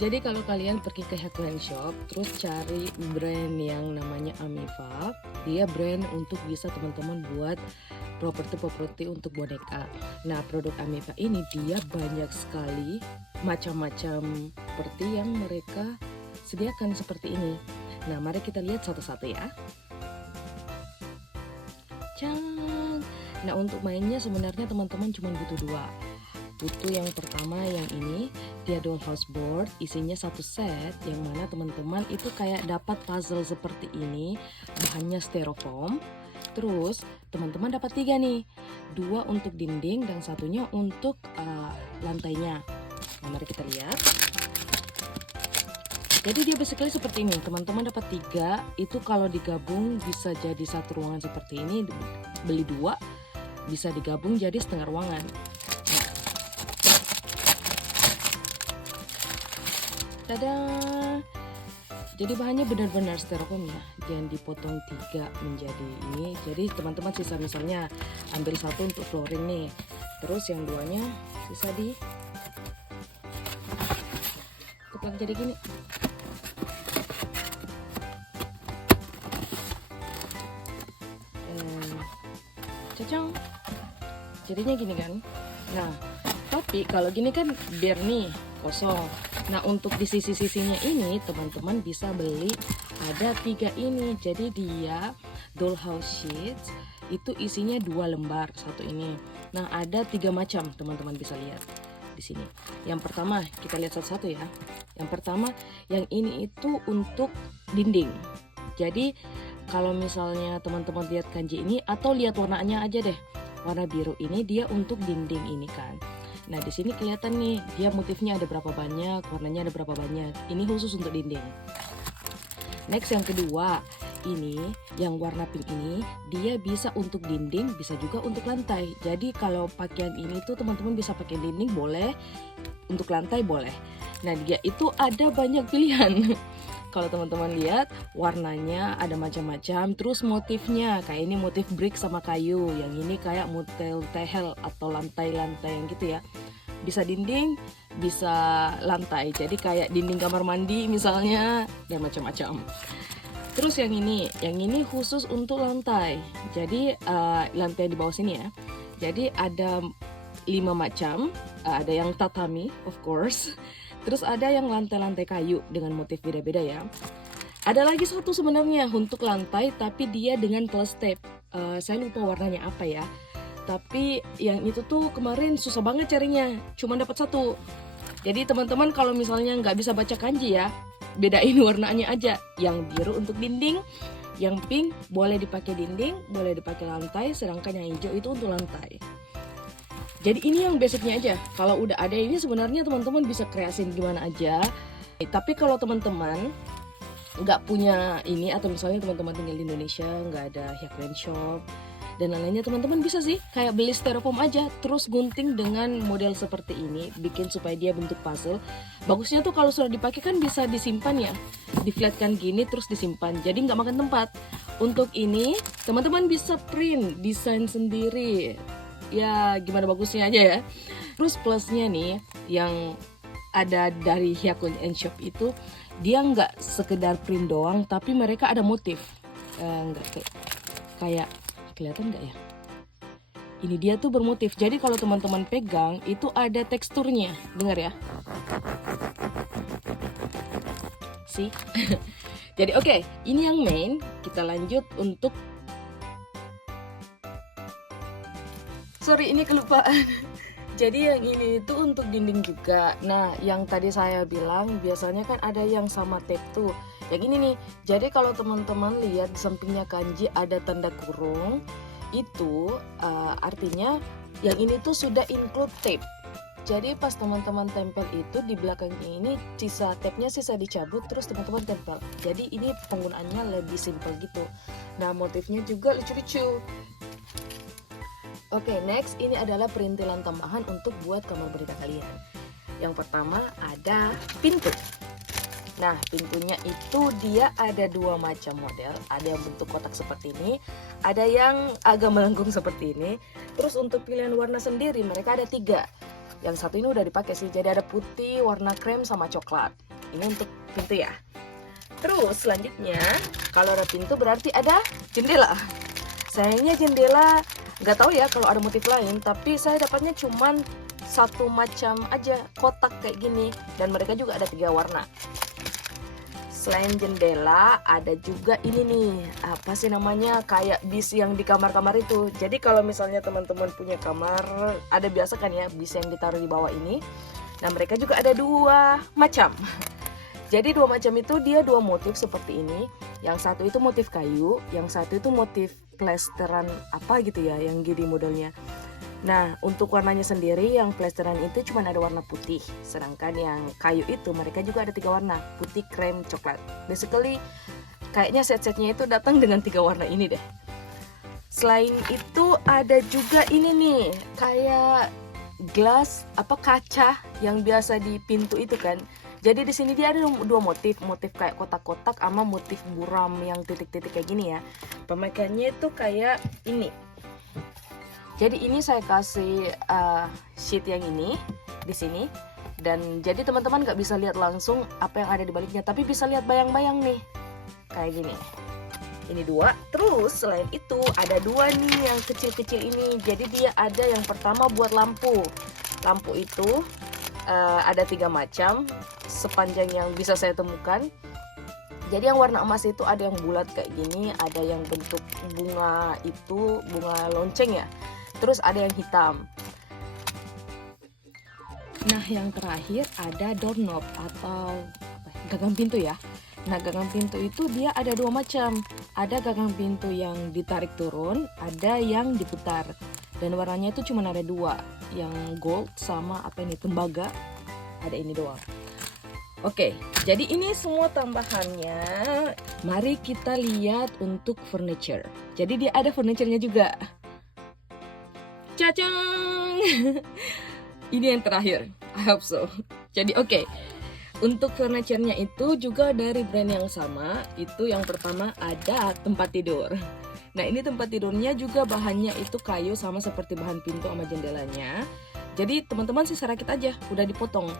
Jadi kalau kalian pergi ke Headline Shop, terus cari brand yang namanya Amiva, dia brand untuk bisa teman-teman buat properti untuk boneka. Nah, produk Amiva ini dia banyak sekali macam-macam seperti yang mereka sediakan seperti ini. Nah, mari kita lihat satu-satu ya. Nah, untuk mainnya sebenarnya teman-teman cuma butuh dua. Butuh yang pertama yang ini, dia dollhouse board, isinya satu set yang mana teman-teman itu kayak dapat puzzle seperti ini, bahannya styrofoam. Terus teman-teman dapat 3 nih, 2 untuk dinding dan satunya untuk lantainya. Nah, mari kita lihat. Jadi dia basically seperti ini, teman-teman dapat 3, itu kalau digabung bisa jadi satu ruangan seperti ini, beli 2 bisa digabung jadi setengah ruangan. Tada! Jadi bahannya benar-benar styrofoam ya, jangan dipotong 3 menjadi ini. Jadi teman-teman sisa misalnya ambil 1 untuk flooring nih, terus yang 2-nya sisa di keplak jadi gini. Cacang, jadinya gini kan. Nah, tapi kalau gini kan biar nih kosong. Nah, untuk di sisi-sisinya ini teman-teman bisa beli ada 3 ini. Jadi dia dollhouse sheets itu isinya 2 lembar, satu ini. Nah, ada 3 macam, teman-teman bisa lihat di sini. Yang pertama kita lihat satu-satu ya. Yang pertama yang ini itu untuk dinding. Jadi kalau misalnya teman-teman lihat kanji ini atau lihat warnanya aja deh. Warna biru ini dia untuk dinding ini kan. Nah, di sini kelihatan nih, dia motifnya ada berapa banyak, warnanya ada berapa banyak. Ini khusus untuk dinding. Next yang kedua, ini yang warna pink ini, dia bisa untuk dinding, bisa juga untuk lantai. Jadi kalau pakaian ini tuh teman-teman bisa pakai dinding boleh, untuk lantai boleh. Nah, dia itu ada banyak pilihan. Kalau teman-teman lihat warnanya ada macam-macam, terus motifnya kayak ini motif brick sama kayu, yang ini kayak motif tehel atau lantai-lantai yang gitu ya. Bisa dinding, bisa lantai. Jadi kayak dinding kamar mandi misalnya, dan macam-macam. Terus yang ini khusus untuk lantai. Jadi lantai di bawah sini ya. Jadi ada 5 macam, ada yang tatami of course. Terus ada yang lantai-lantai kayu dengan motif beda-beda ya. Ada lagi satu sebenarnya untuk lantai tapi dia dengan plus tape. Saya lupa warnanya apa ya. Tapi yang itu tuh kemarin susah banget carinya. Cuma dapat 1. Jadi teman-teman kalau misalnya nggak bisa baca kanji ya, bedain warnanya aja. Yang biru untuk dinding, yang pink boleh dipakai dinding, boleh dipakai lantai, sedangkan yang hijau itu untuk lantai. Jadi ini yang basicnya aja. Kalau udah ada ini sebenarnya teman-teman bisa kreasin gimana aja. Tapi kalau teman-teman nggak punya ini atau misalnya teman-teman tinggal di Indonesia nggak ada Headline Shop dan lain-lainnya, teman-teman bisa sih kayak beli styrofoam aja terus gunting dengan model seperti ini, bikin supaya dia bentuk puzzle. Bagusnya tuh kalau sudah dipakai kan bisa disimpan ya, diflatkan gini terus disimpan, jadi nggak makan tempat. Untuk ini teman-teman bisa print desain sendiri. Ya gimana bagusnya aja ya. Terus plusnya nih yang ada dari Headline Shop itu, dia nggak sekedar print doang tapi mereka ada motif. Nggak kayak kelihatan nggak ya? Ini dia tuh bermotif. Jadi kalau teman-teman pegang itu ada teksturnya. Dengar ya. See? Jadi oke, ini yang main. Kita lanjut untuk sorry ini kelupaan. Jadi yang ini itu untuk dinding juga. Nah, yang tadi saya bilang biasanya kan ada yang sama tape tuh. Yang ini nih. Jadi kalau teman-teman lihat di sampingnya kanji ada tanda kurung, itu artinya yang ini tuh sudah include tape. Jadi pas teman-teman tempel itu di belakangnya ini sisa tape-nya sisa dicabut terus teman-teman tempel. Jadi ini penggunaannya lebih simpel gitu. Nah, motifnya juga lucu-lucu. Oke, next ini adalah perintilan tambahan untuk buat kamar boneka kalian. Yang pertama ada pintu. Nah, pintunya itu dia ada 2 macam model. Ada yang bentuk kotak seperti ini, ada yang agak melengkung seperti ini. Terus untuk pilihan warna sendiri mereka ada 3. Yang satu ini udah dipakai sih, jadi ada putih, warna krem, sama coklat. Ini untuk pintu ya. Terus selanjutnya, kalau ada pintu berarti ada jendela. Sayangnya jendela nggak tahu ya kalau ada motif lain, tapi saya dapatnya cuman satu macam aja, kotak kayak gini, dan mereka juga ada 3 warna. Selain jendela ada juga ini nih, apa sih namanya, kayak bis yang di kamar-kamar itu. Jadi kalau misalnya teman-teman punya kamar, ada biasa kan ya bis yang ditaruh di bawah ini. Nah mereka juga ada 2 macam. Jadi 2 macam itu dia 2 motif seperti ini. Yang satu itu motif kayu, yang satu itu motif plesteran apa gitu ya, yang gini modelnya. Nah, untuk warnanya sendiri yang plesteran itu cuma ada warna putih. Sedangkan yang kayu itu mereka juga ada 3 warna, putih, krem, coklat. Basically kayaknya set-setnya itu datang dengan 3 warna ini deh. Selain itu ada juga ini nih, kayak gelas apa kaca yang biasa di pintu itu kan. Jadi di sini dia ada 2 motif kayak kotak-kotak sama motif buram yang titik-titik kayak gini ya. Pemakaiannya itu kayak ini. Jadi ini saya kasih sheet yang ini di sini, dan jadi teman-teman nggak bisa lihat langsung apa yang ada di baliknya, tapi bisa lihat bayang-bayang nih kayak gini. Ini 2. Terus selain itu ada 2 nih yang kecil-kecil ini. Jadi dia ada yang pertama buat lampu. Lampu itu ada 3 macam sepanjang yang bisa saya temukan. Jadi yang warna emas itu ada yang bulat kayak gini, ada yang bentuk bunga itu bunga lonceng ya. Terus ada yang hitam. Nah yang terakhir ada doorknob atau gagang pintu ya. Nah gagang pintu itu dia ada 2 macam. Ada gagang pintu yang ditarik turun, ada yang diputar. Dan warnanya itu cuma ada 2, yang gold sama apa ini, tembaga. Ada ini doang. Oke, jadi ini semua tambahannya. Mari kita lihat untuk furniture. Jadi dia ada furniture-nya juga. Cacang. Ini yang terakhir. I hope so. Jadi oke. Untuk furniture-nya itu juga dari brand yang sama. Itu yang pertama ada tempat tidur. Nah, ini tempat tidurnya juga bahannya itu kayu sama seperti bahan pintu sama jendelanya. Jadi teman-teman sisa rakit aja, udah dipotong.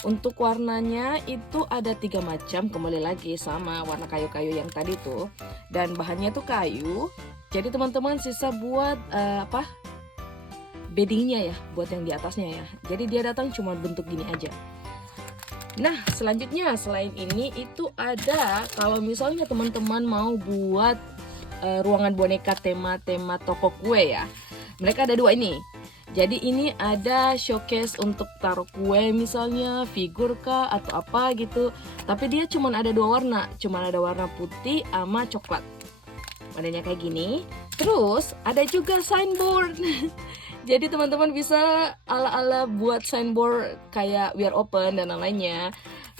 Untuk warnanya itu ada 3 macam, kembali lagi sama warna kayu-kayu yang tadi tuh. Dan bahannya tuh kayu. Jadi teman-teman sisa buat beddingnya ya, buat yang di atasnya ya. Jadi dia datang cuma bentuk gini aja. Nah selanjutnya selain ini itu ada, kalau misalnya teman-teman mau buat ruangan boneka tema toko kue ya, mereka ada 2 ini. Jadi ini ada showcase untuk taruh kue misalnya, figur kah atau apa gitu. Tapi dia cuma ada 2 warna, cuma ada warna putih sama coklat. Warnanya kayak gini. Terus ada juga signboard. Jadi teman-teman bisa ala-ala buat signboard kayak We Are Open dan lainnya.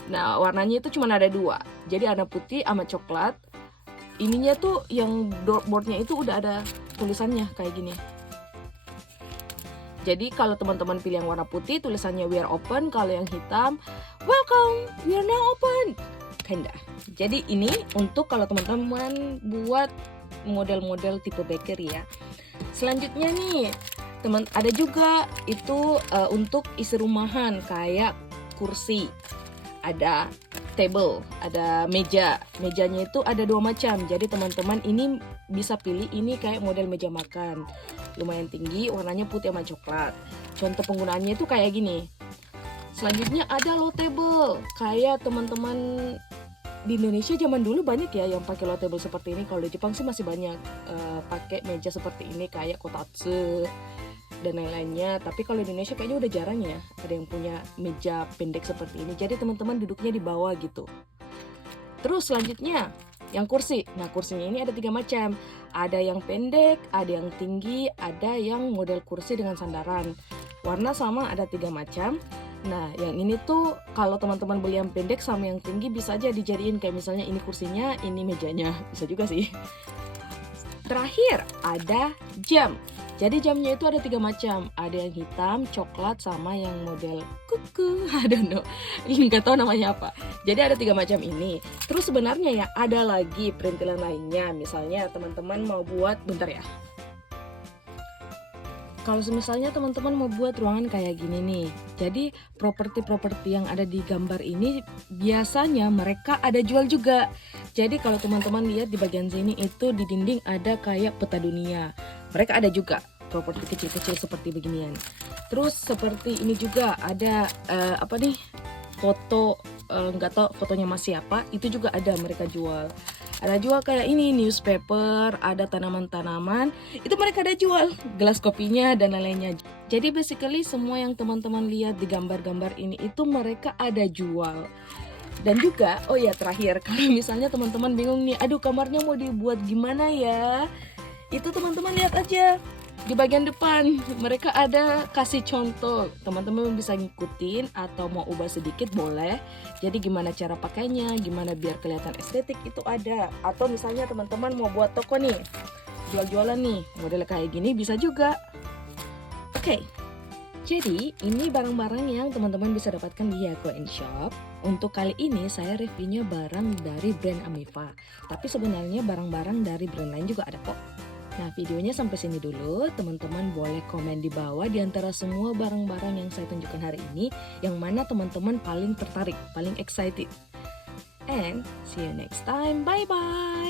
Nah warnanya itu cuma ada 2. Jadi ada putih sama coklat. Ininya tuh yang boardnya itu udah ada tulisannya kayak gini. Jadi kalau teman-teman pilih yang warna putih tulisannya We Are Open, kalau yang hitam Welcome, we are now open. Kinda. Jadi ini untuk kalau teman-teman buat model-model tipe bakery ya. Selanjutnya nih, ada juga itu untuk isi rumahan kayak kursi, ada table, ada meja. Mejanya itu ada 2 macam. Jadi teman-teman ini bisa pilih ini kayak model meja makan. Lumayan tinggi, warnanya putih sama coklat. Contoh penggunaannya itu kayak gini. Selanjutnya ada low table. Kayak teman-teman di Indonesia zaman dulu banyak ya yang pakai low table seperti ini. Kalau di Jepang sih masih banyak pakai meja seperti ini kayak kotatsu dan lain-lainnya. Tapi kalau di Indonesia kayaknya udah jarang ya ada yang punya meja pendek seperti ini. Jadi teman-teman duduknya di bawah gitu. Terus selanjutnya yang kursi. Nah kursinya ini ada 3 macam. Ada yang pendek, ada yang tinggi, ada yang model kursi dengan sandaran. Warna sama ada 3 macam. Nah yang ini tuh kalau teman-teman beli yang pendek sama yang tinggi bisa aja dijadiin kayak misalnya ini kursinya, ini mejanya. Bisa juga sih. Terakhir ada jam. Jadi jamnya itu ada 3 macam. Ada yang hitam, coklat, sama yang model kuku. I don't know. Nggak tahu namanya apa. Jadi ada 3 macam ini. Terus sebenarnya ya ada lagi perintilan lainnya. Misalnya teman-teman mau buat, bentar ya. Kalau misalnya teman-teman mau buat ruangan kayak gini nih, jadi properti-properti yang ada di gambar ini biasanya mereka ada jual juga. Jadi kalau teman-teman lihat di bagian sini itu di dinding ada kayak peta dunia. Mereka ada juga properti kecil-kecil seperti beginian. Terus seperti ini juga ada apa nih, foto, nggak tahu fotonya masih apa, itu juga ada mereka jual. Ada jual kayak ini newspaper, ada tanaman-tanaman, itu mereka ada jual, gelas kopinya dan lain-lainnya. Jadi basically semua yang teman-teman lihat di gambar-gambar ini itu mereka ada jual. Dan juga, oh ya terakhir, kalau misalnya teman-teman bingung nih, aduh kamarnya mau dibuat gimana ya? Itu teman-teman lihat aja di bagian depan mereka ada kasih contoh, teman-teman bisa ngikutin atau mau ubah sedikit boleh. Jadi gimana cara pakainya, gimana biar kelihatan estetik itu ada. Atau misalnya teman-teman mau buat toko nih, jual-jualan nih, model kayak gini bisa juga. Oke, jadi ini barang-barang yang teman-teman bisa dapatkan di Yago Shop. Untuk kali ini saya reviewnya barang dari brand Amiva, tapi sebenarnya barang-barang dari brand lain juga ada kok. Nah, videonya sampai sini dulu. Teman-teman boleh komen di bawah di antara semua barang-barang yang saya tunjukkan hari ini, yang mana teman-teman paling tertarik, paling excited. And see you next time. Bye-bye.